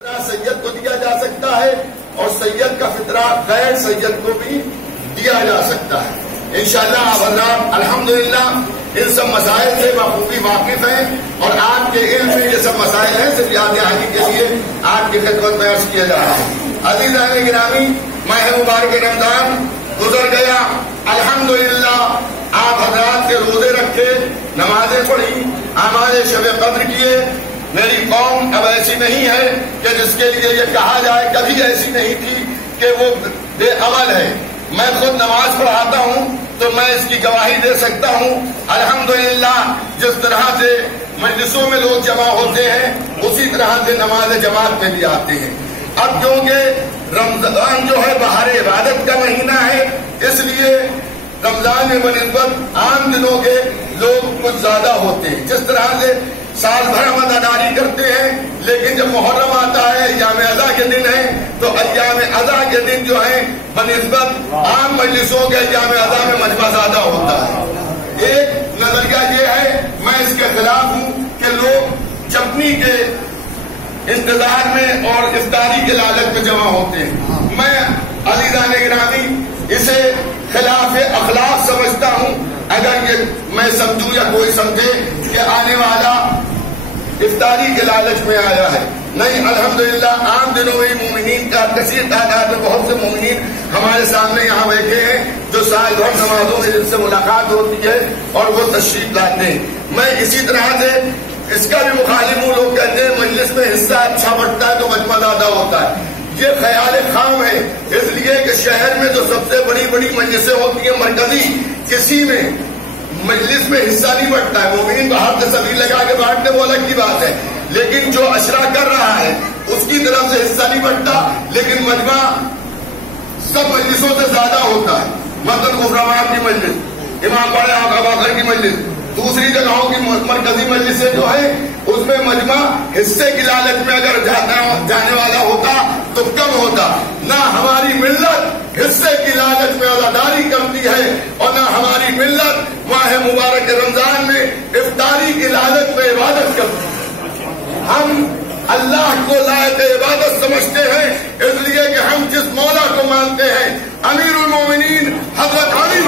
سید کو دیا جا سکتا ہے اور سید کا فطرہ غیر سید کو بھی دیا جا سکتا ہے انشاءاللہ۔ آپ حضرات الحمدللہ ان سب مسائل سے بخوبی واقف ہیں اور آپ کے علم میں یہ سب مسائل ہیں، صرف یاد دہانی کے لیے آپ کی خدمت میں عرض کیا جا رہا ہے۔ عزیزان گرامی، ماہ مبارک رمضان گزر گیا، الحمدللہ آپ حضرات کے روزے رکھے، نمازیں پڑھی، اعمال شب قدر کیے۔ میری قوم اب ایسی نہیں ہے کہ جس کے لیے یہ کہا جائے، کبھی ایسی نہیں تھی کہ وہ بے عمل ہے۔ میں خود نماز پڑھاتا ہوں تو میں اس کی گواہی دے سکتا ہوں، الحمدللہ جس طرح سے مجلسوں میں لوگ جمع ہوتے ہیں اسی طرح سے نماز جماعت میں بھی آتے ہیں۔ اب کیونکہ رمضان جو ہے بہار عبادت کا مہینہ ہے، اس لیے رمضان میں بنسبت عام دنوں کے لوگ کچھ زیادہ ہوتے ہیں۔ جس طرح سے سال بھر ہم اداکاری کرتے ہیں، لیکن جب محرم آتا ہے، ایام اضحیٰ کے دن ہیں، تو ایام اضحیٰ کے دن جو ہیں بنسبت عام مجلسوں کے ایام اضحیٰ میں مجمع زیادہ ہوتا ہے۔ ایک نظریہ یہ ہے، میں اس کے خلاف ہوں کہ لوگ چٹنی کے انتظار میں اور افطاری کے لالچ میں جمع ہوتے ہیں۔ میں عزیزان گرامی اسے خلاف اخلاق سمجھتا ہوں۔ اگر یہ میں سمجھوں یا کوئی سمجھے کہ آنے والا افطاری کے لالچ میں آیا ہے، نہیں، الحمدللہ عام دنوں میں مومنین کا کثیر تعداد میں بہت سے مومنین ہمارے سامنے یہاں بیٹھے ہیں جو سال بھر نمازوں میں جن سے ملاقات ہوتی ہے اور وہ تشریف لاتے ہیں۔ میں اسی طرح سے اس کا بھی مخالف ہوں۔ لوگ کہتے ہیں مجلس میں حصہ اچھا بڑھتا ہے تو مجمع زیادہ ہوتا ہے، یہ خیال خام ہے، اس لیے کہ شہر میں جو سب سے بڑی بڑی مجلسیں ہوتی ہیں مرکزی، کسی میں مجلس میں حصہ نہیں بڑھتا ہے۔ مومنین باہر سے سبھی لگا کے بانٹتے وہ الگ کی بات ہے، لیکن جو اشرا کر رہا ہے اس کی طرف سے حصہ نہیں بڑھتا، لیکن مجمع سب مجلسوں سے زیادہ ہوتا ہے۔ مثلا غفران کی مجلس، امام بڑے آقا باقر کی مجلس، دوسری جگہوں کی مرکزی مجلسیں جو ہیں اس میں مجمع حصے کی لالچ میں اگر جانے والا ہوتا تو کم ہوتا۔ نہ ہماری ملت حصے کی لالچ میں عزاداری کرتی ہے اور نہ ہماری ملت ماہ مبارک رمضان میں افطاری کی لالچ میں عبادت کرتی ہے۔ ہم اللہ کو لائق عبادت سمجھتے ہیں، اس لیے کہ ہم جس مولا کو مانتے ہیں، امیر المومنین حضرت علی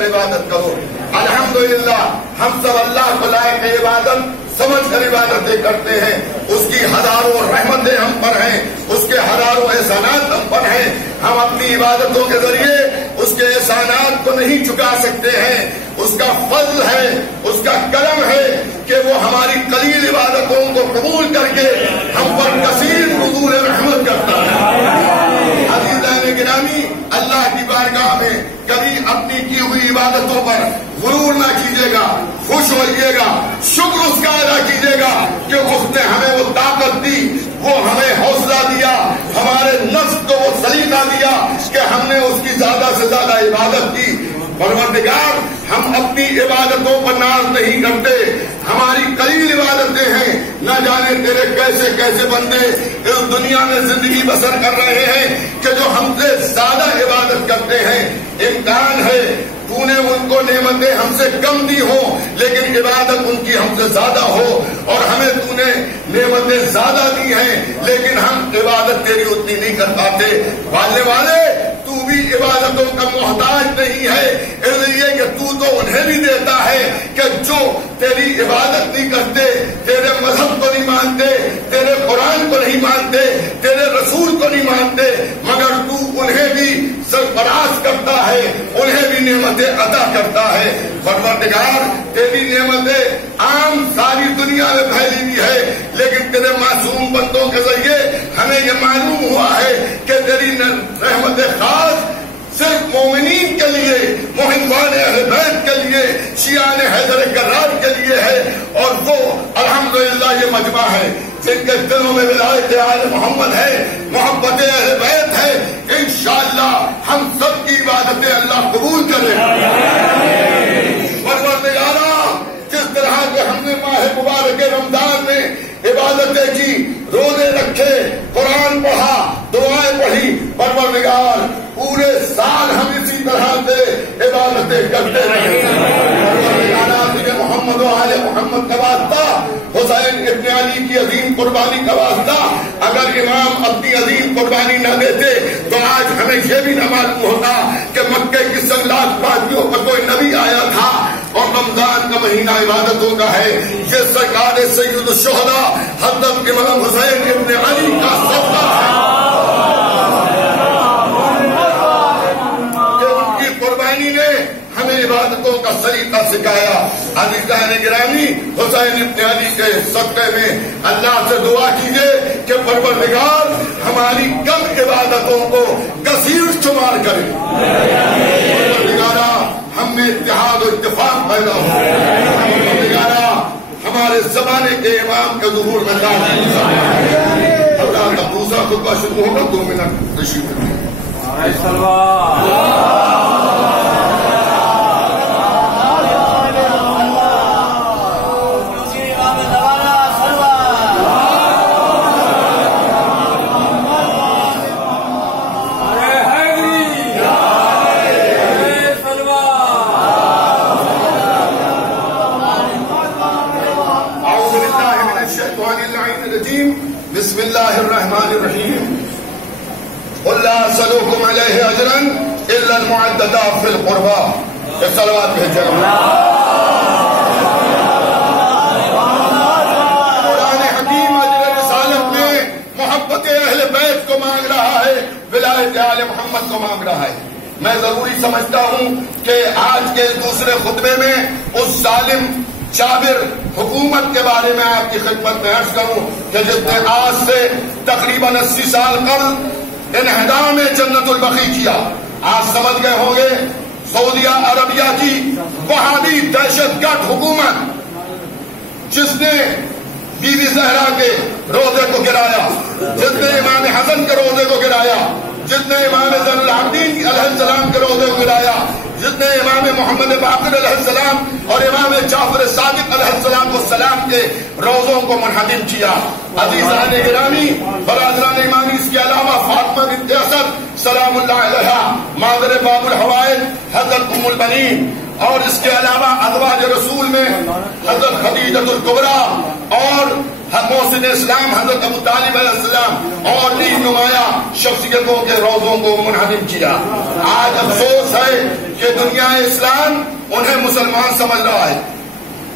عبادت کرو۔ الحمدللہ ہم سب اللہ کو لائق عبادت سمجھ کر عبادتیں کرتے ہیں، اس کی ہزاروں رحمتیں ہم پر ہیں، اس کے ہزاروں احسانات ہم پر ہیں۔ ہم اپنی عبادتوں کے ذریعے اس کے احسانات کو نہیں چکا سکتے ہیں۔ اس کا فضل ہے، اس کا کرم ہے کہ وہ ہماری قلیل عبادتوں کو قبول کر کے ہم پر کثیر نزول رحمت کرتا ہے۔ عزیزان گرامی، اللہ کی بارگاہ میں کبھی اپنی کی ہوئی عبادتوں پر غرور نہ کیجیے گا، خوش ہوئیے گا، شکر اس کا ادا کیجیے گا کہ اس نے ہمیں وہ طاقت دی، وہ ہمیں حوصلہ دیا، ہمارے نفس کو وہ سلیقہ دیا کہ ہم نے اس کی زیادہ سے زیادہ عبادت کی۔ پروردگار، ہم اپنی عبادتوں پر ناز نہیں کرتے، ہماری قلیل عبادتیں ہیں، نہ جانے تیرے کیسے کیسے بندے اس دنیا میں زندگی بسر کر رہے ہیں کہ جو ہم سے زیادہ عبادت کرتے ہیں۔ امتحان ہے، تو نے ان کو نعمتیں ہم سے کم دی ہوں لیکن عبادت ان کی ہم سے زیادہ ہو، اور ہمیں تو نے نعمتیں زیادہ دی ہیں لیکن ہم عبادت تیری اتنی نہیں کر پاتے۔ والے تو بھی عبادتوں کا محتاج نہیں ہے، اس لیے کہ تو انہیں بھی دیتا ہے کہ جو تیری عبادت نہیں کرتے، تیرے مذہب کو نہیں مانتے، تیرے قرآن کو نہیں مانتے، تیرے رسول کو نہیں مانتے، مگر تو انہیں بھی سرفراز کرتا ہے، انہیں بھی نعمتیں عطا کرتا ہے۔ پروردگار، تیری نعمتیں عام ساری دنیا میں پھیلی ہوئی ہے، لیکن تیرے معصوم بندوں کے ذریعے ہمیں یہ معلوم ہوا ہے کہ تیری رحمت خاص صرف مومنین کے لیے، محبان اہل بیت کے لیے، شیعان حیدر کرار کے لیے ہے، اور وہ الحمدللہ یہ مجمع ہے جن کے دلوں میں ولایت آل محمد ہے، محبت اہل بیت ہے۔ انشاءاللہ ہم سب کی عبادتیں اللہ قبول کرے۔ بھر کے رمضان میں عبادتیں کی، روزے رکھے، قرآن پڑھا، دعائیں پڑھی، پروردگار پورے سال ہم اسی طرح سے عبادتیں کرتے رہے۔ محمد و آل محمد کا واسطہ، حسین ابن علی کی عظیم قربانی کا واسطہ، اگر امام اپنی عظیم قربانی نہ دیتے تو آج ہمیں یہ بھی نہ معلوم ہوتا کہ مکے کی سنگلاخ وادیوں پر کوئی نبی آیا تھا۔ اور رمضان کا مہینہ عبادتوں کا ہے، یہ سرکار سید الشہداء حضرت امام حسین ابن علی کا صدقہ ہے کہ ان کی قربانی نے ہمیں عبادتوں کا سلیقہ سکھایا۔ عزیزان گرامی، حسین ابن علی کے صدقے میں اللہ سے دعا کیجئے کہ پروردگار ہماری کم عبادتوں کو کثیر شمار کرے، پروردگارا ہم میں اتحاد و اتفاق پیدا ہو، پروردگارا ہمارے زمانے کے امام کے ظہور میں داخل ہو۔ اللہ کا دوسرا خطبہ شروع ہوگا، 2 منٹ تشریف رکھیں۔ بسم اللہ الرحمن الرحیم۔ قل لا اسألكم علیہ اجرا الا المعددات فی القربى۔ ایک صلوات بھیجیں۔ قرآن حکیم اجر رسالت میں محبت اہل بیت کو مانگ رہا ہے، ولایت آل محمد کو مانگ رہا ہے۔ میں ضروری سمجھتا ہوں کہ آج کے دوسرے خطبے میں اس ظالم جابر حکومت کے بارے میں آپ کی خدمت میں عرض کروں کہ جس نے آج سے تقریباً 80 سال قبل انہدام جنت البقیع کیا۔ آج سمجھ گئے ہوں گے سعودیہ عربیہ کی وہابی دہشت گرد حکومت جس نے بی بی زہرا کے روزے کو گرایا، جس نے امام حسن کے روزے کو گرایا، جس نے امام زین العابدین علیہ السلام کے روزے کو گرایا، جس نے امام محمد باقر علیہ السلام اور امام جعفر صادق علیہ السلام کے روزوں کو منہدم کیا۔ عزیزان گرامی، برادران ایمانی، اس کے علاوہ فاطمہ بنت اسد سلام اللہ علیہا مادر باب الحوائج حضرت ام البنین، اور اس کے علاوہ ازواج رسول میں حضرت خدیجہ الکبریٰ اور محسن اسلام حضرت ابو طالب علیہ السلام اور بھی نمایاں شخصیتوں کے روزوں کو منہدم کیا۔ آج افسوس ہے کہ دنیا اسلام انہیں مسلمان سمجھ رہا ہے،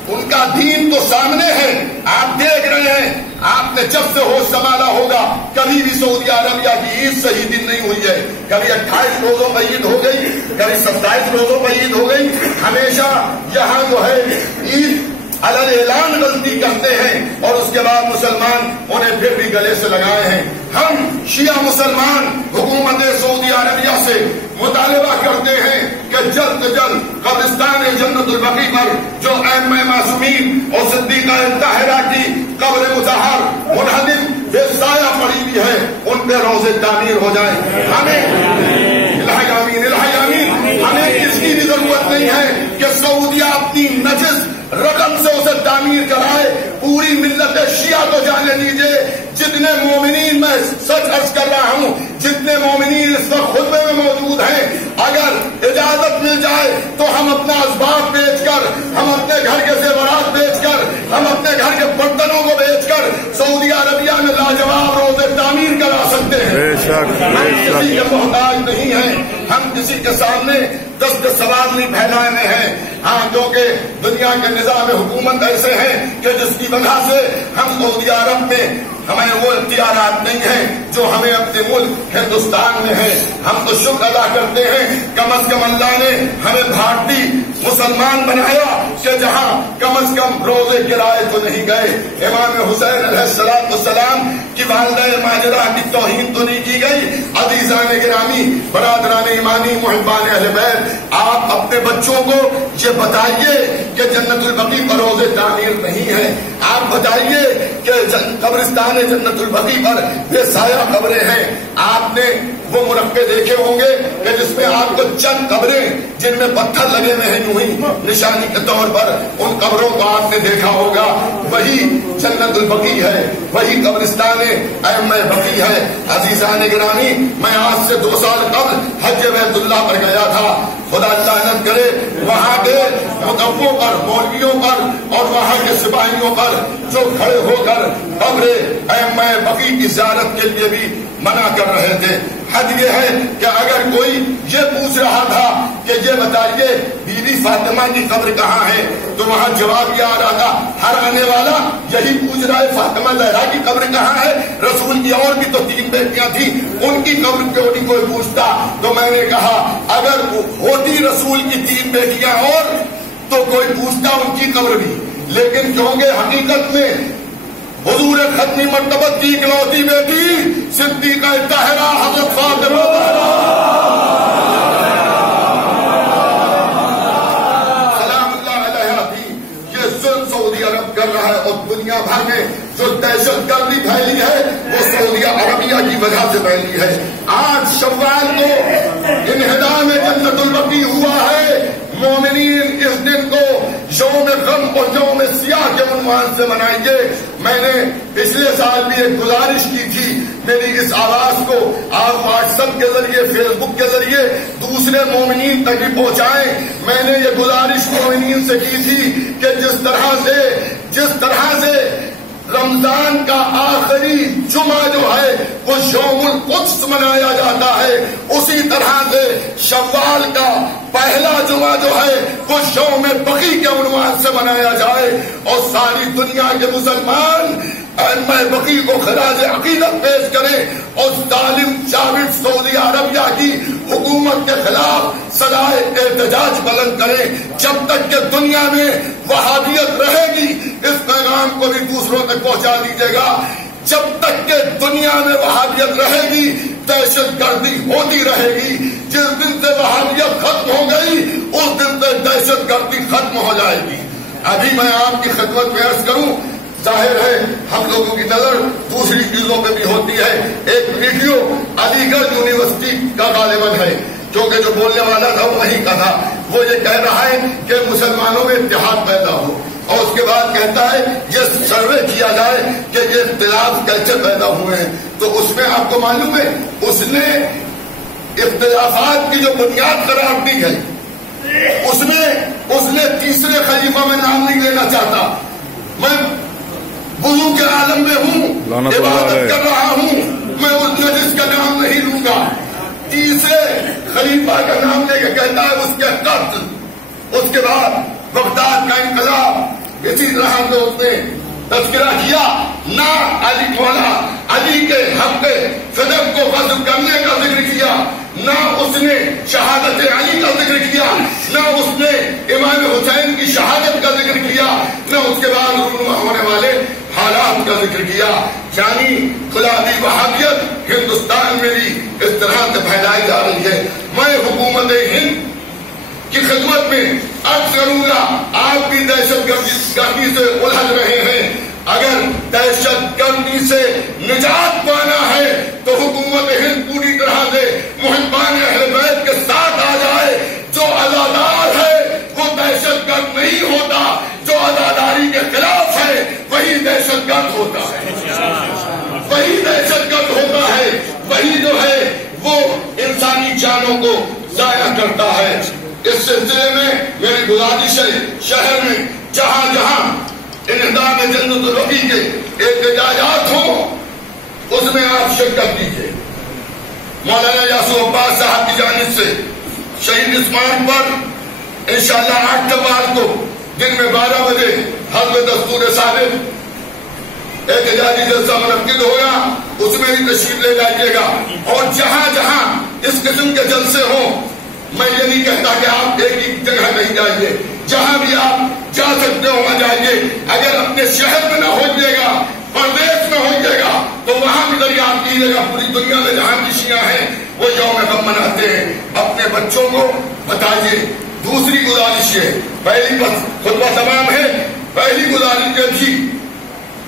ان کا دین تو سامنے ہے، آپ دیکھ رہے ہیں۔ آپ نے جب سے ہوش سنبھالا ہوگا کبھی بھی سعودی عربیہ کی عید صحیح دن نہیں ہوئی ہے، کبھی 28 روزوں پر عید ہو گئی، کبھی 27 روزوں پر عید ہو گئی۔ ہمیشہ یہاں جو ہے عید علی اعلان غلطی کرتے ہیں اور اس کے بعد مسلمان انہیں پھر بھی گلے سے لگائے ہیں۔ ہم شیعہ مسلمان حکومت سعودی عربیہ سے مطالبہ کرتے ہیں کہ جلد سے جلد قبرستان جنت البقیع پر جو ائمہ معصومین اور صدیقہ طاہرہ کی قبر مطہر منہدم بے سایہ پڑی ہوئی ہے، ان پہ روزے تعمیر ہو جائیں۔ ہمیں اس کی بھی ضرورت نہیں ہے کہ سعودیہ اپنی نجس رقم سے اسے تعمیر کرائے، پوری ملت شیعہ کو جانے دیجیے۔ جتنے مومنین، میں سچ عرض کر رہا ہوں، جتنے مومنین اس وقت خطبے میں موجود ہیں، اگر اجازت مل جائے تو ہم اپنا اسباب بیچ کر، ہم اپنے گھر کے زیورات بیچ کر، ہم اپنے گھر کے برتنوں کو بیچ کر سعودی عربیہ میں لاجواب روزے تعمیر کرا سکتے ہیں۔ ہم کسی کے محتاج نہیں ہیں، ہم کسی کے سامنے دست سوال نہیں پھیلائے ہوئے ہیں۔ ہاں، کیونکہ دنیا کے نظام حکومت ایسے ہیں کہ جس کی وجہ سے ہم سعودی عرب میں ہمیں وہ اختیارات نہیں ہیں جو ہمیں اپنے ملک ہندوستان میں ہیں۔ ہم تو شکر ادا کرتے ہیں کم از کم اللہ نے ہمیں بھارتی مسلمان بنایا کہ جہاں کم از کم روزے گرائے تو نہیں گئے۔ امام حسین علیہ السلام کی والدہ ماجرہ کی توہین تو نہیں کی گئی۔ عزیزان گرامی، برادران ایمانی، محبان اہل بیت، آپ اپنے بچوں کو یہ بتائیے کہ جنت البقیع پر روزے تعمیر نہیں ہے۔ آپ بتائیے کہ قبرستان جنت البقیع پر بے سایہ قبریں ہیں۔ آپ نے وہ مرقع دیکھے ہوں گے کہ جس میں آپ کو چند قبریں جن میں پتھر لگے ہوئے ہیں یوں ہی نشانی کے طور پر، ان قبروں کو آپ نے دیکھا ہوگا. وہی جنت البقیع ہے، وہی قبرستان ائمہ بقیع ہے. عزیزان گرامی، میں آج سے 2 سال قبل حج بیت اللہ پر گیا تھا. خدا لعنت کرے وہاں کے مقبوں پر، مولویوں پر اور وہاں کے سپاہیوں پر جو کھڑے ہو کر قبر ائمہ بقیع کی زیارت کے لیے بھی منع کر رہے تھے. حد یہ ہے کہ اگر کوئی یہ پوچھ رہا تھا کہ یہ بتائیے بی بی فاطمہ کی قبر کہاں ہے، تو وہاں جواب یہ آ رہا تھا، ہر آنے والا یہی پوچھ رہا ہے فاطمہ زہرا کی قبر کہاں ہے، رسول کی اور بھی تو 3 بیٹیاں تھیں، ان کی قبر کیوں نہیں کوئی پوچھتا. تو میں نے کہا اگر ہوتی رسول کی 3 بیٹیاں اور تو کوئی پوچھتا ان کی قبر بھی، لیکن کیونکہ حقیقت میں حضور ختمی مرتبت کی اکلوتی بیٹی صدیقہ طاہرہ حضرت فاطمہ سلام اللہ علیہا تھی. یہ ظلم سعودی عرب کر رہا ہے اور دنیا بھر میں جو دہشت گردی پھیلی ہے وہ سعودی عربیہ کی وجہ سے پھیلی ہے. آج شوال کو انہدام جنت البقیع ہوا ہے. مومنین اس دن کو یوم غم اور یوم سیاہ کے عنوان سے منائیے. میں نے پچھلے سال بھی ایک گزارش کی تھی، میری اس آواز کو آپ واٹس ایپ کے ذریعے، فیس بک کے ذریعے دوسرے مومنین تک بھی پہنچائیں. میں نے یہ گزارش مومنین سے کی تھی کہ جس طرح سے رمضان کا آخری جمعہ جو ہے وہ یوم القدس منایا جاتا ہے، اسی طرح سے شوال کا پہلا جمعہ جو ہے وہ یوم بقیع کے عنوان سے منایا جائے اور ساری دنیا کے مسلمان ائمہ بقیع کو خراج عقیدت پیش کریں اور ظالم جاوید سعودی عربیہ کی حکومت کے خلاف صدائے احتجاج بلند کریں. جب تک کہ دنیا میں وہابیت رہے گی، اس پیغام کو بھی دوسروں تک پہنچا دیجیے گا، جب تک کہ دنیا میں وہابیت رہے گی دہشت گردی ہوتی رہے گی. جس دن سے وہابیت ختم ہو گئی اس دن سے دہشت گردی ختم ہو جائے گی. ابھی میں آپ کی خدمت میں عرض کروں، ظاہر ہے ہم لوگوں کی نظر دوسری چیزوں پہ بھی ہوتی ہے. ایک ویڈیو علی گڑھ یونیورسٹی کا غالباً ہے، کیونکہ جو بولنے والا تھا وہ وہیں کا تھا. وہ یہ کہہ رہا ہے کہ مسلمانوں میں اتحاد پیدا ہو، اور اس کے بعد کہتا ہے یہ سروے کیا جائے کہ یہ اختلاف کیسے پیدا ہوئے ہیں. تو اس میں آپ کو معلوم ہے اس نے اختلافات کی جو بنیاد قرار دی ہے، اس نے تیسرے خلیفہ میں نام نہیں لینا چاہتا. میں وضو کے عالم میں ہوں، عبادت کر رہا ہوں، میں اس نجس کا نام نہیں لوں گا. تیسرے خلیفہ کا نام لے کے کہتا ہے اس کے قتل. اس کے بعد بغداد کا انقلاب، اسی طرح سے اس نے تذکرہ کیا، نہ علی مولا علی کے حق صدق کو غصب کرنے کا ذکر کیا، نہ اس نے شہادت علی کا ذکر کیا، نہ اس نے امام حسین کی شہادت کا ذکر کیا، نہ اس کے بعد رونما ہونے والے حالات کا ذکر کیا. یعنی خلافی وہابیت ہندوستان میں بھی اس طرح سے پھیلائی جا رہی ہے. میں حکومت ہند کی خدمت میں عرض کروں گا، آپ بھی دہشت گردی سے الجھ رہے ہیں. اگر دہشت گردی سے نجات پانا ہے تو حکومت ہند پوری طرح سے محبان اہل بیت کے ساتھ آ جائے. جو عزادار ہے وہ دہشت گرد نہیں ہوتا، جو عزاداری کے خلاف ہے وہی دہشت گرد ہوتا ہے، وہی دہشت گرد ہوتا ہے، وہی جو ہے وہ انسانی جانوں کو ضائع کرتا ہے. اس سلسلے میں میری گزارش ہے، شہر میں جہاں جہاں انہدام جنت البقیع کے احتجاجات ہوں اس میں آپ شرکت کیجیے. مولانا یاسر عباس صاحب کی جانب سے شہید اسمارک پر انشاءاللہ 8 اکتوبر کو دن میں 12 بجے حضرت دستور صاحب احتجاجی جلسہ منعقد ہوگا، اس میں بھی تشریف لے جائیے گا. اور جہاں جہاں اس قسم کے جلسے ہوں، میں یہ نہیں کہتا کہ آپ ایک ہی جگہ نہیں جائیے، جہاں بھی آپ جا سکتے ہو وہاں جائیے. اگر اپنے شہر میں نہ ہوئیے گا، پردیش میں ہوئیے گا تو وہاں بھی دریافت کیجیے گا. پوری دنیا میں جہاں بھی شیعہ ہیں وہ یوم غم مناتے ہیں، اپنے بچوں کو بتائیے. دوسری گزارش ہے، پہلی خطبہ تمام ہے، پہلی گزارش یہ تھی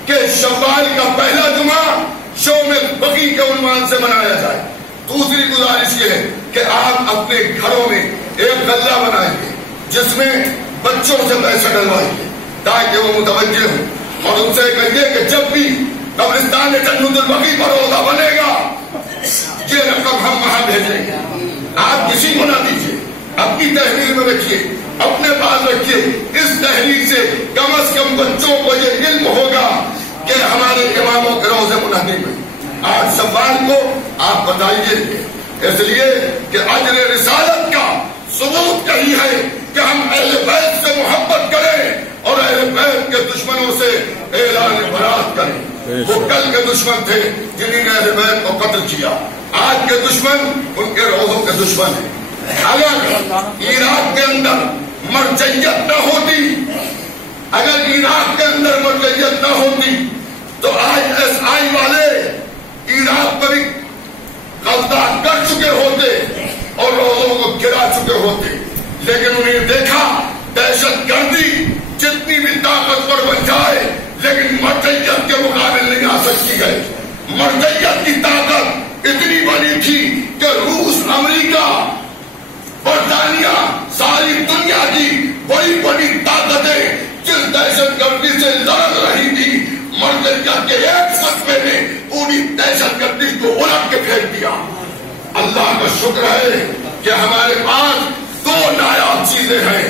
کہ شوال کا پہلا جمعہ یوم بقیع کے عنوان سے منایا جائے. دوسری گزارش یہ ہے کہ آپ اپنے گھروں میں ایک غلہ بنائیں گے جس میں بچوں سے پیسہ ڈلوائیں گے تاکہ وہ متوجہ ہوں، اور ان سے کہیے کہ جب بھی قبرستان جنت البقیع پر روزہ بنے گا یہ رقم ہم وہاں بھیجیں گے، آپ کسی کو نہ دیجیے، اپنی تحریر میں رکھیے، اپنے پاس رکھیے، اس تحریر سے کم از کم بچوں کو یہ علم ہوگا کہ ہمارے اماموں کے روزے منعقد ہوئے۔ آج سوال کو آپ بتائیے، اس لیے کہ اجر رسالت کا ثبوت یہی ہے کہ ہم اہل بیت سے محبت کریں اور اہل بیت کے دشمنوں سے اعلان برات کریں۔ وہ کل کے دشمن تھے جنہوں نے اہل بیت کو قتل کیا، آج کے دشمن ان کے روزوں کے دشمن ہیں۔ اگر عراق کے اندر مرجعیت نہ ہوتی، اگر عراق کے اندر مرجعیت نہ ہوتی تو آج ایس آئی والے عراق پر قبضہ کر چکے ہوتے اور روزوں کو گرا چکے ہوتے، لیکن انہیں دیکھا دہشت گردی جتنی بھی طاقتور بن جائے لیکن مرجعیت کے مقابل نہیں آ سکتی ہے۔ مرجعیت کی طاقت اتنی بڑی تھی کہ روس، امریکہ، برطانیہ، ساری دنیا کی بڑی بڑی طاقتیں جس دہشت گردی سے لڑ رہی تھی، مرجعیت کے ایک صدمے نے پوری دہشت گردی کو الٹ کے پھینک دیا۔ اللہ کا شکر ہے کہ ہمارے پاس دو نایاب چیزیں ہیں،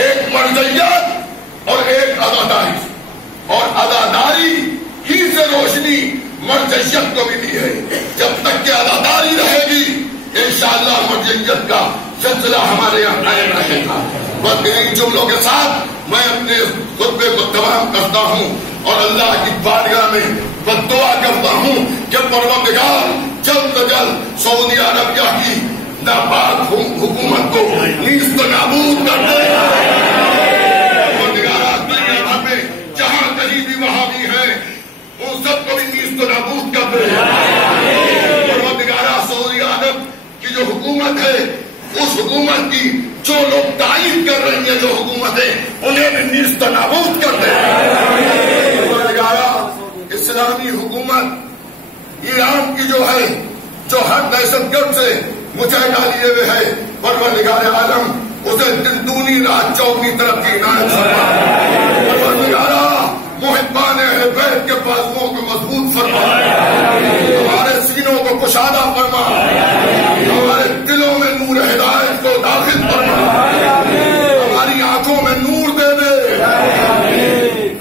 ایک مرجعیت اور ایک عزاداری، اور عزاداری ہی سے روشنی مرجعیت کو بھی دی ہے۔ جب تک کہ عزاداری رہے گی انشاءاللہ مرجعیت کا سلسلہ ہمارے یہاں قائم رہے گا۔ بس ان جملوں کے ساتھ میں اپنے خطبے کو تمام کرتا ہوں اور اللہ کی بارگاہ میں بد دعا کرتا ہوں کہ پروردگار جلد از جلد سعودی عربیہ کی ناپاک حکومت کو نیست و نابود کر دے۔ پروردگار دنیا بھر میں جہاں کہیں بھی وہاں بھی ہے ان سب کو بھی نیست و نابود کر دے۔ پروردگار سعودی عرب کی جو حکومت ہے اس حکومت کی جو لوگ تائید کر رہی ہیں جو حکومتیں انہیں بھی نیست و نابود کر دے۔ اسلامی حکومت ایران کی جو ہے جو ہر دہشت گرد سے مجاہدہ لیے ہوئے ہے، پروردگار عالم اسے دن دونی رات چوگنی ترقی عنایت فرما۔ پروردگار محبان اہل بیت کے بازوؤں کو مضبوط فرما، ہمارے سینوں کو کشادہ فرما، ہمارے دلوں میں نور ہدایت کو داخل فرما، ہماری آنکھوں میں نور دے دے،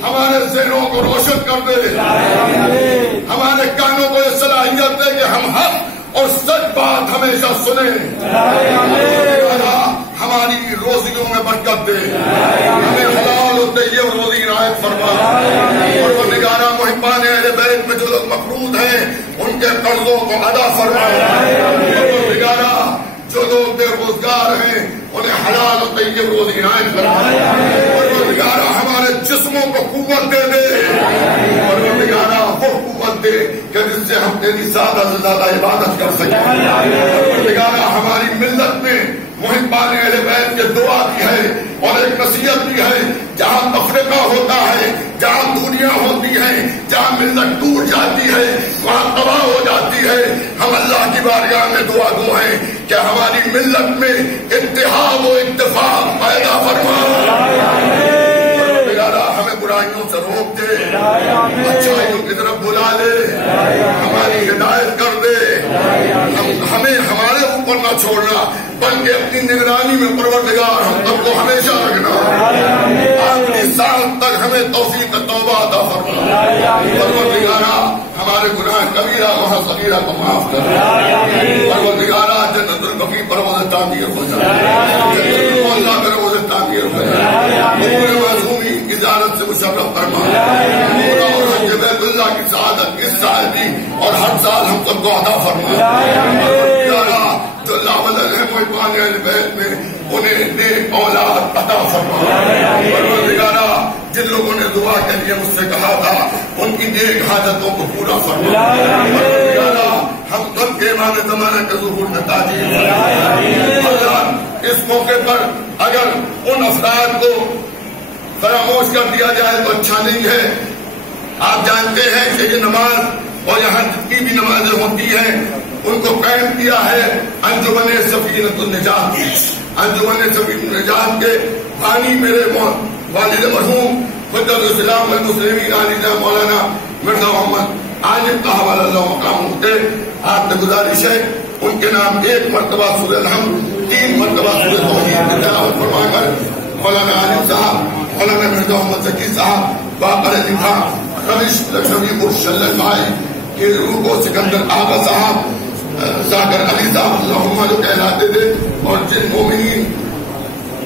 ہمارے ذہنوں کو روشن کر دے، ہمارے کانوں کو یہ صلاحیت دے کہ ہم حق اور سچ بات ہمیشہ سنیں، ہماری روزیوں میں برکت دے، ہمیں حلال و طیب روزی عنایت فرما۔ پروردگارہ محبان اہل بیت میں جو لوگ مقروض ہیں ان کے قرضوں کو ادا فرما۔ پروردگارہ جو لوگ بے روزگار ہیں انہیں حلال و طیب روزی عنایت فرما۔ پروردگارہ ہمارے جسموں کو قوت دے دے، پروردگارہ وہ قوت دے کہ جس سے ہم تیری زیادہ سے زیادہ عبادت کر سکیں۔ پروردگارہ ہماری ملت میں محبان اہل بیت کے دعا بھی ہے اور ایک نصیحت بھی ہے، جہاں تفرقہ ہوتا ہے، جہاں دوریاں ہوتی ہیں، جہاں ملت ٹوٹ جاتی ہے، وہاں تباہ ہو جاتی ہے۔ ہم اللہ کی بارگاہ میں دعا گو ہیں کہ ہماری ملت میں اتحاد و اتفاق پیدا فرما۔ ہمیں برائیوں سے روک دے، اچھائیوں کی طرف بلا لے، ہماری ہدایت کر دے، ہمیں ہمارے اوپر نہ چھوڑنا بلکہ اپنی نگرانی میں پروردگار ہم سب کو ہمیشہ رکھنا، آخری سال تک ہمیں توفیق توبہ عطا فرما۔ پروردگارہ ہمارے گناہ کبیرہ و صغیرہ کو معاف کر، پروردگارہ جنت البقیع پر روز تعمیر ہو جائے، اللہ پر روز تعمیر ہو جائے، معصومی اجازت سے مشرف فرما، اور بیت اللہ کی سعادت اس سال بھی اور ہر سال ہم سب کو عطا فرما۔ جو لاولن ہے محبان اہل بیت میں انہیں نیک اولاد عطا فرما۔ پروردگارہ جن لوگوں نے دعا کے لیے مجھ سے کہا تھا ان کی نیک حاجتوں کو پورا فرما۔ پروردگارہ ہم سب کے امام زمانہ کے ظہور میں تاجیل فرما۔ اس موقع پر اگر ان افراد کو فراموش کر دیا جائے تو اچھا نہیں ہے۔ آپ جانتے ہیں کہ یہ نماز اور یہاں جتنی بھی نمازیں ہوتی ہیں ان کو قائم کیا ہے انجمن سفینۃ النجات. انجمن سفینۃ النجات کے بانی میرے والد مرحوم قدس الاسلام المسلمین علی مولانا مرزا محمد عالم طاہر اللہ مقام کے آپ سے گزارش ہے ان کے نام 1 مرتبہ سورہ الحمد 3 مرتبہ سورہ توحید کی تلاوت فرما کر مولانا عالم صاحب مولانا مرزا محمد ذکی صاحب باقر لکھا خلش لکشمی مرشل بھائی کے روح کو سکندر آغا صاحب ذاکر علی صاحب اللہم جو کہلاتے تھے اور جن مومنین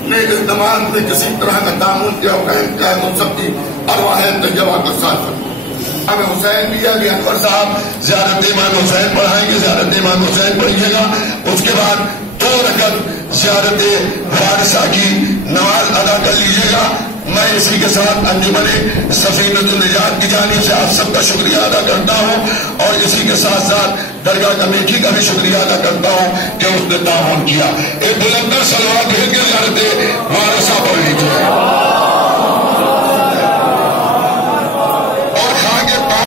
نے اس نماز میں کسی طرح کا تعامل کیا قائم کیا ہے ان سب کی ارواح طیبہ کو ساتھ فرما. امام حسین بھی علی انور صاحب زیارت امام حسین پڑھائیں گے, زیارت امام حسین پڑھیے گا, اس کے بعد 2 رکعت زیارت وارثہ کی نماز ادا کر لیجیے گا. میں اسی کے ساتھ انجمن سفینۃ النجات کی جانب سے آپ سب کا شکریہ ادا کرتا ہوں اور اسی کے ساتھ ساتھ درگاہ کمیٹی کا بھی شکریہ ادا کرتا ہوں کہ اس نے تعاون کیا. ایک بلندر سلوات بھیج کے زیارت وارثہ